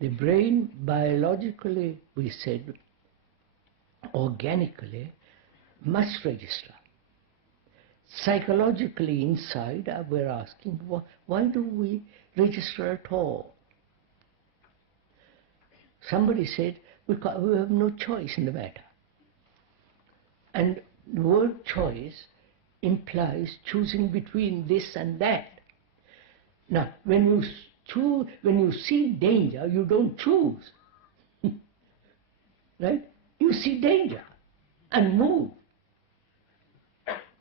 The brain, biologically, we said, organically, must register. Psychologically, inside, we're asking, why do we register at all? Somebody said, we have no choice in the matter. And the word choice implies choosing between this and that. Now, when you see danger, you don't choose. Right? You see danger and move.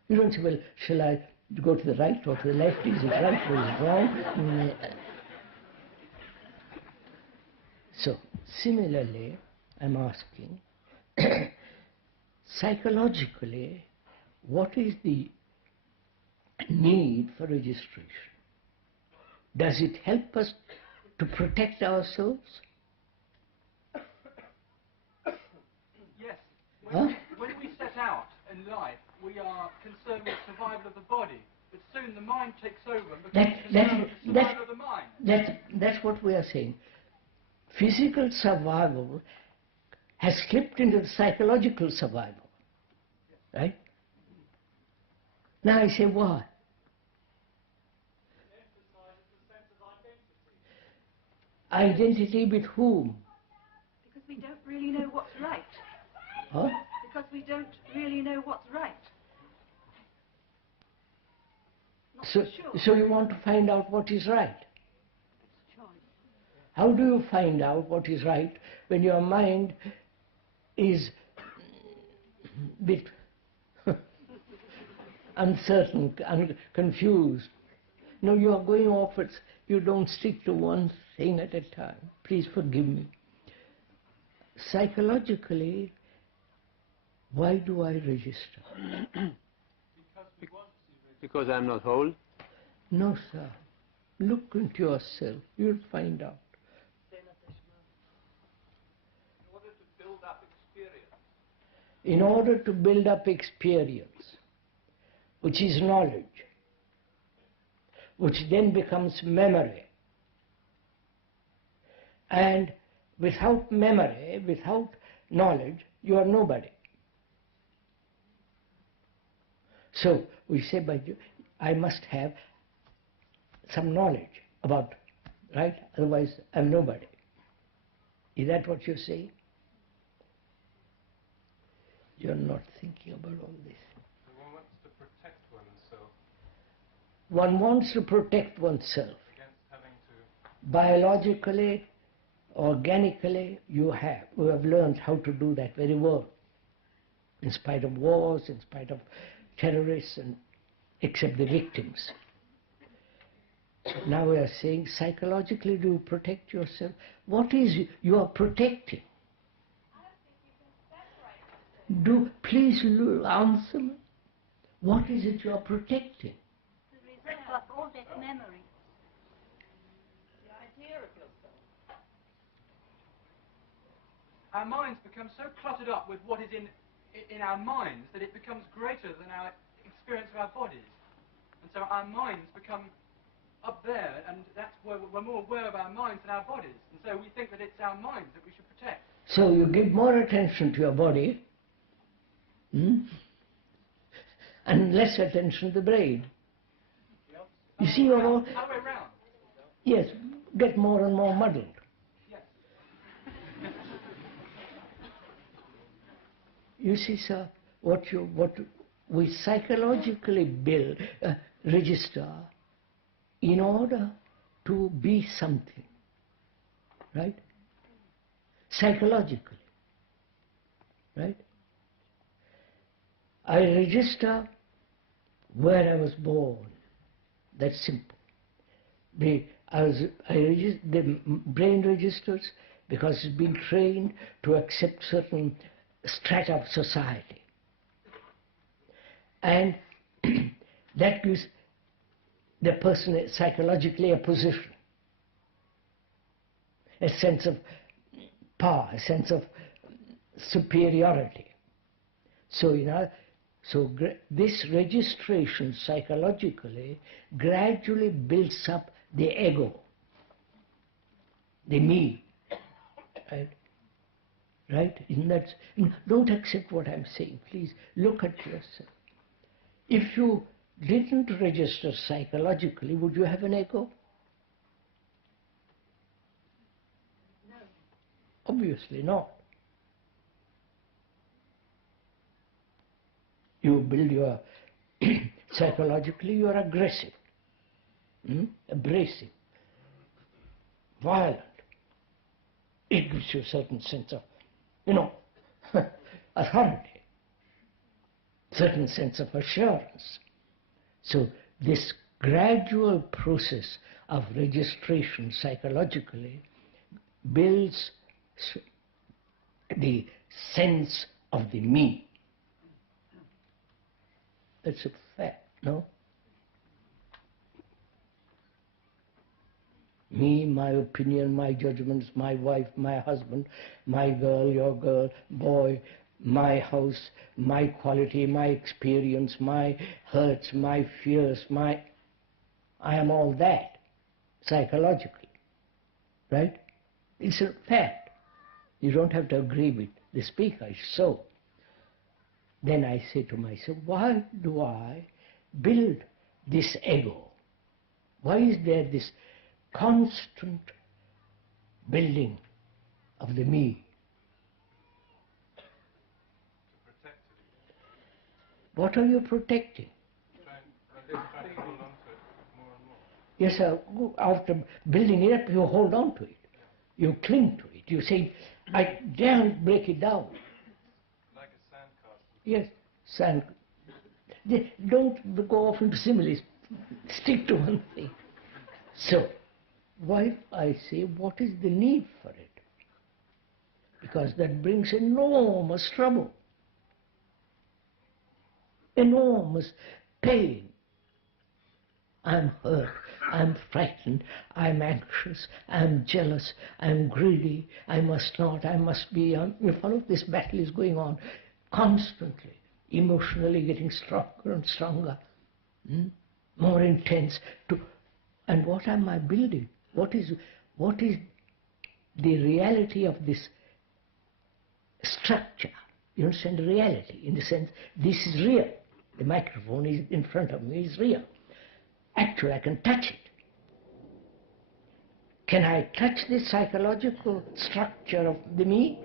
You don't say, well, shall I go to the right or to the left? Is it right or is it wrong? So, similarly, I'm asking, psychologically, what is the need for registration? Does it help us to protect ourselves? Yes. When we set out in life, we are concerned with survival of the body, but soon the mind takes over and becomes concerned with the survival of the mind. That's what we are saying. Physical survival has slipped into the psychological survival. Right? Now I say, why? Identity with whom? Because we don't really know what's right. Huh? Because we don't really know what's right. Not So, sure. so you want to find out what is right? It's a choice. How do you find out what is right when your mind is a bit uncertain, confused? No, you are going off, you don't stick to one thing at a time. Please forgive me. Psychologically, why do I register? Because I'm not whole? No, sir. Look into yourself. You'll find out. In order to build up experience, which is knowledge, which then becomes memory. And without memory, without knowledge, you are nobody. So we say, I must have some knowledge about, right? Otherwise, I'm nobody. Is that what you say? You're not thinking about all this. One wants to protect oneself. One wants to protect oneself. Against having to... Biologically, organically, we have learned how to do that very well. In spite of wars, in spite of terrorists, and except the victims. Now we are saying, psychologically, do you protect yourself? What is you are protecting? Please answer me. What is it you are protecting? The reserve of all that memory. The idea of yourself. Our minds become so cluttered up with what is in our minds that it becomes greater than our experience of our bodies. And so our minds become up there, and that's where we're more aware of our minds than our bodies. And so we think that it's our minds that we should protect. So you give more attention to your body, and less attention to the brain. You see, you're all... How way round? Yes, get more and more muddled. Yes. You see, sir, what we psychologically build, register, in order to be something, right? Psychologically, right? I register where I was born. That's simple. The brain registers because it's been trained to accept certain strata of society. And that gives the person psychologically a position, a sense of power, a sense of superiority. So, this registration psychologically gradually builds up the ego, the me, Right? Right? Isn't that, don't accept what I'm saying, please. Look at yourself. If you didn't register psychologically, would you have an ego? No. Obviously not. You build your, psychologically you are aggressive, abrasive, violent. It gives you a certain sense of, authority, certain sense of assurance. So this gradual process of registration psychologically builds the sense of the me. That's a fact, no? Me, my opinion, my judgments, my wife, my husband, my girl, your girl, boy, my house, my quality, my experience, my hurts, my fears, I am all that, psychologically, right? It's a fact. You don't have to agree with the speaker, it's so. Then I say to myself, why do I build this ego? Why is there this constant building of the me? To protect it. What are you protecting? Trying to hold on to it more and more. Yes, sir. After building it up, you hold on to it. You cling to it. You say, I daren't break it down. Like a sandcastle. Yes, sand. Don't go off into similes. Stick to one thing. So, why I say, what is the need for it? Because that brings enormous trouble, enormous pain. I'm hurt, I'm frightened, I'm anxious, I'm jealous, I'm greedy, I must not, I must be. You follow, this battle is going on constantly, emotionally getting stronger and stronger, more intense. And what am I building? What is the reality of this structure? You understand, reality, in the sense, this is real. The microphone is in front of me, is real. Actually, I can touch it. Can I touch the psychological structure of the me?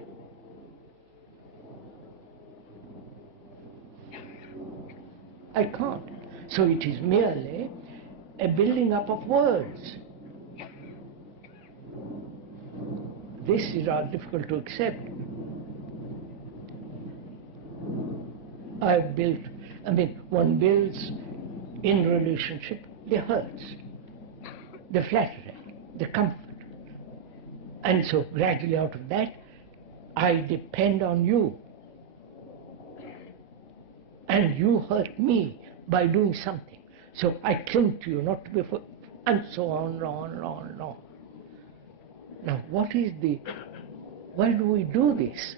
I can't. So it is merely a building up of words. This is difficult to accept. One builds in relationship the hurts, the flattery, the comfort. And so gradually out of that, I depend on you. And you hurt me by doing something. So I cling to you, not to be and so on and on and on and on. Now why do we do this?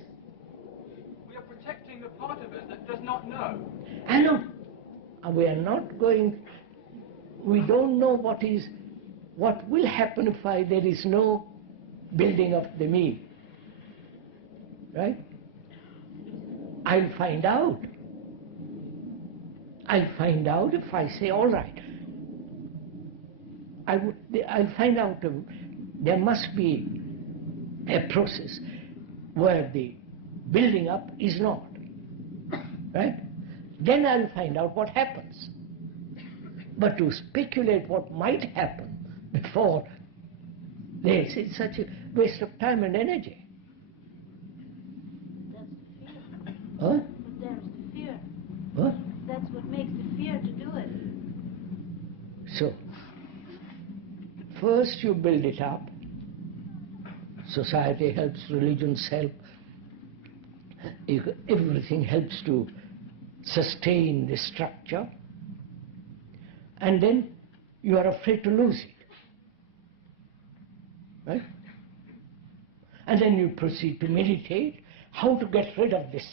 We are protecting the part of us that does not know. I know. We are not going, we don't know what will happen if there is no building of the me. Right? I'll find out. I'll find out if I say, all right. I'll find out there must be a process where the building up is not. Right? Then I'll find out what happens. But to speculate what might happen before this is such a waste of time and energy. That's the fear. Huh? But there's the fear. What? That's what makes the fear to do it. So, first you build it up. Society helps, religions help. Everything helps to sustain the structure. And then you are afraid to lose it. Right? And then you proceed to meditate how to get rid of this